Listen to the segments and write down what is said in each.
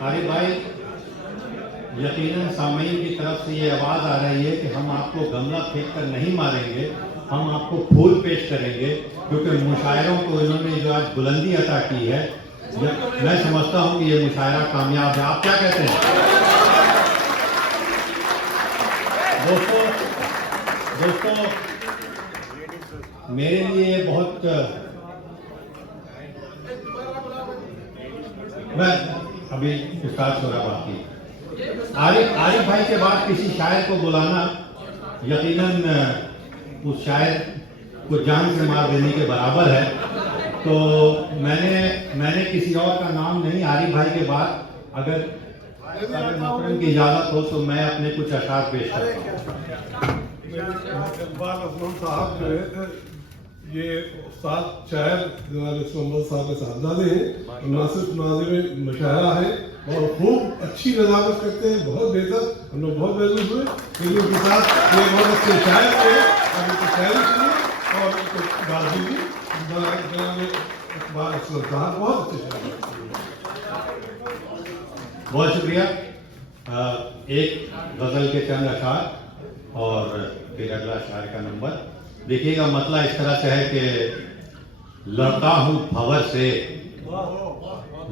आरिफ भाई, यकीनन सामईन की तरफ से ये आवाज़ आ रही है कि हम आपको गमला फेंक कर नहीं मारेंगे, हम आपको फूल पेश करेंगे, क्योंकि मुशायरों को इन्होंने जो आज बुलंदी अता की है, मैं समझता हूँ कि ये मुशायरा कामयाब है। आप क्या कहते हैं दोस्तों? मेरे लिए बहुत मैं अभी उस्ताद शोरा बाकी आरिफ भाई के बाद किसी शायर को बुलाना यकीनन उस शायर को जान से मार देने के बराबर है। तो मैंने किसी और का नाम नहीं, आरिफ भाई के बाद अगर मोहतरम की इजाज़त हो तो मैं अपने कुछ अशार पेश करता हूँ। साहब जो है ये उस्ताद शायर मोहम्मद साहब के साहबजादे हैं, नासिर नाज़िर मुशायरा है और खूब अच्छी नज़ाकत करते हैं, बहुत बेहतर। हम लोग बहुत महसूस हुए इन लोगों के साथ। ये बहुत अच्छे शायर थे, अब इनकी शायरी सुनिए और इनको गाजी भी इकबाल असलम साहब बहुत अच्छे शायर। बहुत शुक्रिया। एक गज़ल के चंद अशार और फिर अगला शायर का नंबर। देखिएगा, मतलब इस तरह से है कि लड़ता हूँ भंवर से,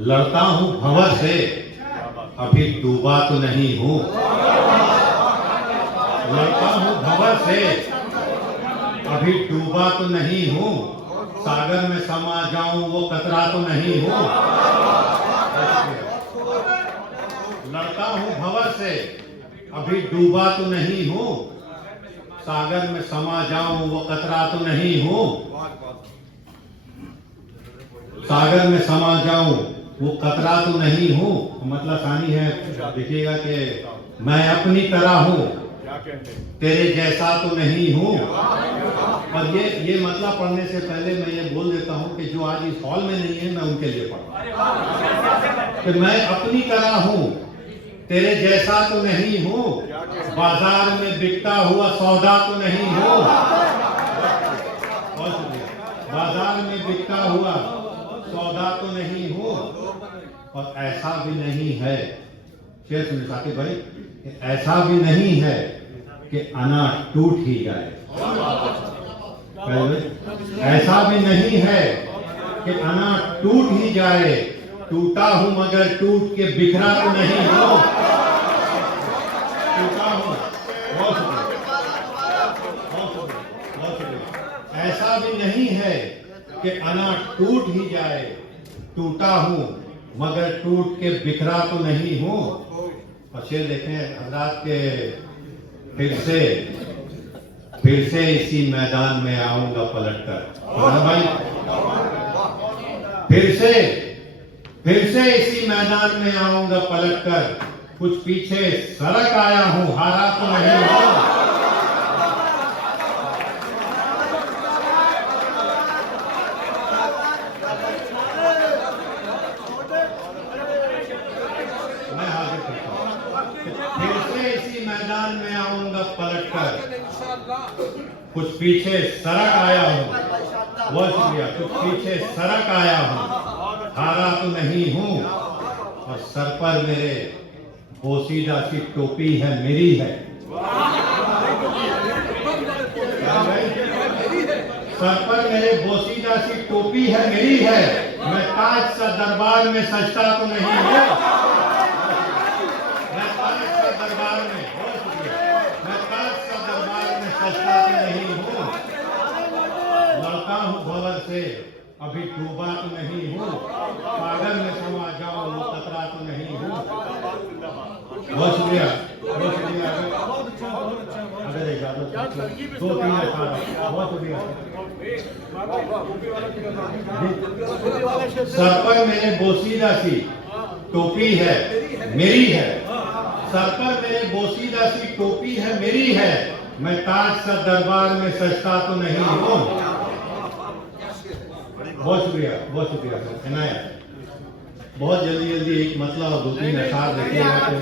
लड़ता हूँ भंवर से, अभी डूबा तो नहीं हूँ। लड़ता हूँ भंवर से, अभी डूबा तो नहीं हूँ। सागर में समा जाऊं वो कतरा तो नहीं हूँ। लड़ता हूँ भंवर से, अभी डूबा तो नहीं हूँ। सागर में समा जाऊं वो कतरा तो नहीं हूँ। सागर में समा जाऊं वो कतरा तो नहीं हूँ। मतलब सानी है, देखिएगा कि मैं अपनी तरह हूँ, तेरे जैसा तो नहीं हूँ। और ये मतलब पढ़ने से पहले मैं ये बोल देता हूँ कि जो आज इस हॉल में नहीं है, मैं उनके लिए पढ़ कि मैं अपनी तरह हूँ, तेरे जैसा तो नहीं हूँ। बाजार में बिकता हुआ सौदा तो नहीं हूँ। बाजार में बिकता हुआ सौदा तो नहीं हूँ। और ऐसा भी नहीं है, शेर सुनिए साथी भाई, ऐसा भी नहीं है कि अनाज टूट ही जाए। ऐसा भी नहीं है कि अनाज टूट ही जाए। टूटा हूं मगर टूट के बिखरा तो नहीं हूं। टूटा हूं, ऐसा भी नहीं है कि अनाज टूट ही जाए। टूटा हूं मगर टूट के बिखरा तो नहीं हूं। और शेर देखें हजरात के, फिर से इसी मैदान में आऊंगा पलटकर। भाई, फिर से इसी मैदान में आऊंगा पलटकर। कुछ पीछे सरक आया हूं, हारा तो नहीं हूं। मैं हाजिर करता हूं, फिर से इसी मैदान में आऊंगा पलटकर। कुछ पीछे सरक आया हूं, बहुत शुक्रिया। कुछ पीछे सरक आया हूं, हारा तो नहीं हूं। और सर पर मेरे पोसीदा सी टोपी है, मेरी है। सर पर मेरे पोसीदा सी टोपी है, मेरी है। मैं ताज सा दरबार में सजता तो नहीं हूं। मैं ताज सा दरबार में, मैं ताज सा दरबार में सजता तो नहीं हूं। लड़ता हूं भंवर से, अभी डूबा तो नहीं हूँ। सागर में समा जाऊं वो कतरा तो नहीं हूँ। बहुत शुक्रिया, बहुत शुक्रिया। अगर इजाजत 2-3 अशार, बहुत शुक्रिया। सर पर मेरे बोसीदा सी टोपी है, मेरी है। सर पर मेरे बोसीदा सी टोपी है, मेरी है। मैं ताज सा दरबार में सजता तो नहीं हूँ। बहुत शुक्रिया, बहुत शुक्रिया सर इनायत। बहुत जल्दी एक मतलब और 2-3 अशार देखिएगा तो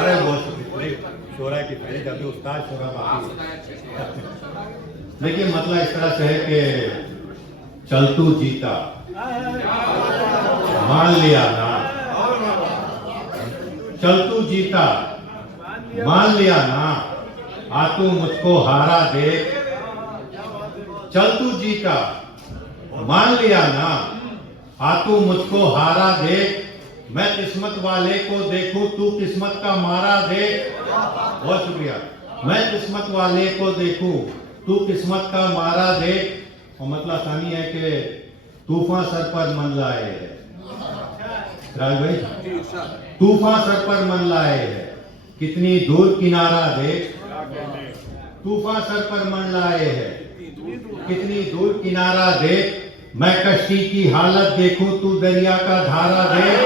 अरे बहुत शुक्रिया। शोरा की पहली कभी उस्ताद शोरा बाकी। देखिए, मतलब इस तरह से है कि चल तू जीता मान लिया ना, चल तू जीता मान लिया ना, आ तू मुझको हारा देख, चल तू जीता मान लिया ना, आ तू मुझको हारा देख, मैं किस्मत वाले को देखूं तू किस्मत का मारा देख। बहुत शुक्रिया। मैं किस्मत वाले को देखूं तू किस्मत का मारा देख। और मतलब आसानी है कि तूफान सर पर मन लाए है राज भाई, तूफान सर पर मन लाए है, कितनी दूर किनारा देख, तूफान सर पर मन लाए है, कितनी दूर किनारा देख, मैं कश्ती की हालत देखूं तू दरिया का धारा देख,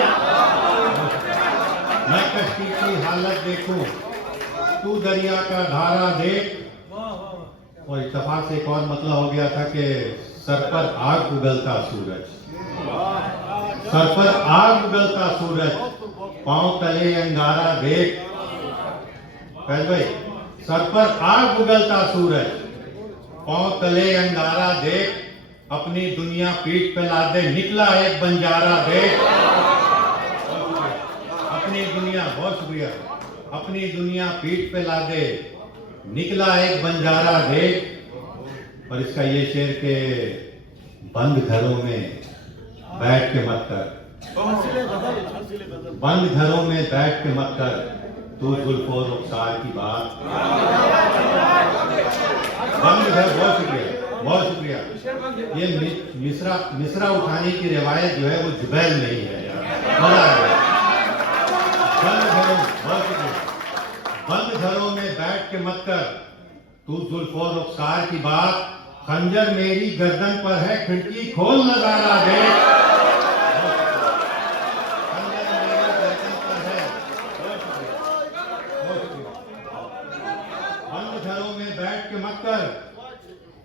मैं कश्ती की हालत देखूं तू दरिया का धारा देख। और इत्तेफाक से एक और मतलब हो गया था कि सर पर आग उगलता सूरज, सर पर आग उगलता सूरज, पांव तले अंगारा देख। फैज भाई, सर पर आग उगलता सूरज, पांव तले अंगारा देख, अपनी दुनिया पीठ पे लादे निकला एक बंजारा देख। अपनी दुनिया, बहुत शुक्रिया, अपनी दुनिया पीठ पे लादे निकला एक बंजारा देख। और इसका ये शेर के बंद घरों में बैठ के मत कर, बंद घरों में बैठ के मत कर तू जुल्फो रुखसार की बात। बंद घर, बहुत शुक्रिया, बहुत शुक्रिया। ये मिसरा उठाने की रिवायत जो है वो जुबैल में ही है यार, मजा आएगा। बंद घरों, बहुत शुक्रिया, बंद घरों में बैठ के मत कर तू जुल्फो रुखसार की बात, खंजर मेरी गर्दन पर है खिड़की खोल नजारा दे। खंजर मेरी गर्दन पर है, बंद घरों में बैठ के मत कर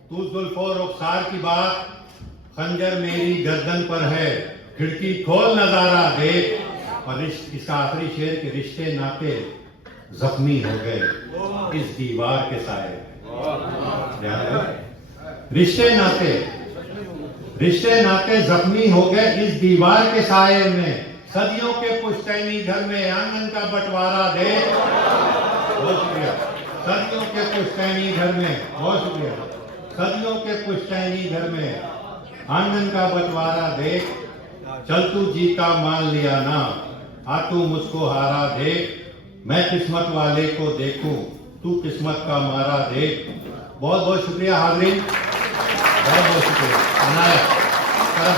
तू जुल्फो रुखसार की बात, खंजर मेरी गर्दन पर है खिड़की खोल नजारा दे। और इसका आखिरी शेर के रिश्ते नाते जख्मी हो गए इस दीवार के साए। रिश्ते नाते जख्मी हो गए इस दीवार के साए में, सदियों के पुश्तैनी घर में आंगन का बंटवारा दे। बहुत शुक्रिया। सदियों के पुश्तैनी घर में, बहुत शुक्रिया, सदियों के पुश्तैनी घर में आंगन का बंटवारा दे। चल तू जीता मान लिया ना, आ तू मुझको हारा देख, मैं किस्मत वाले को देखूं तू किस्मत का मारा देख। बहुत बहुत शुक्रिया हाज़रीन, बहुत बहुत शुक्रिया। अनायत करम।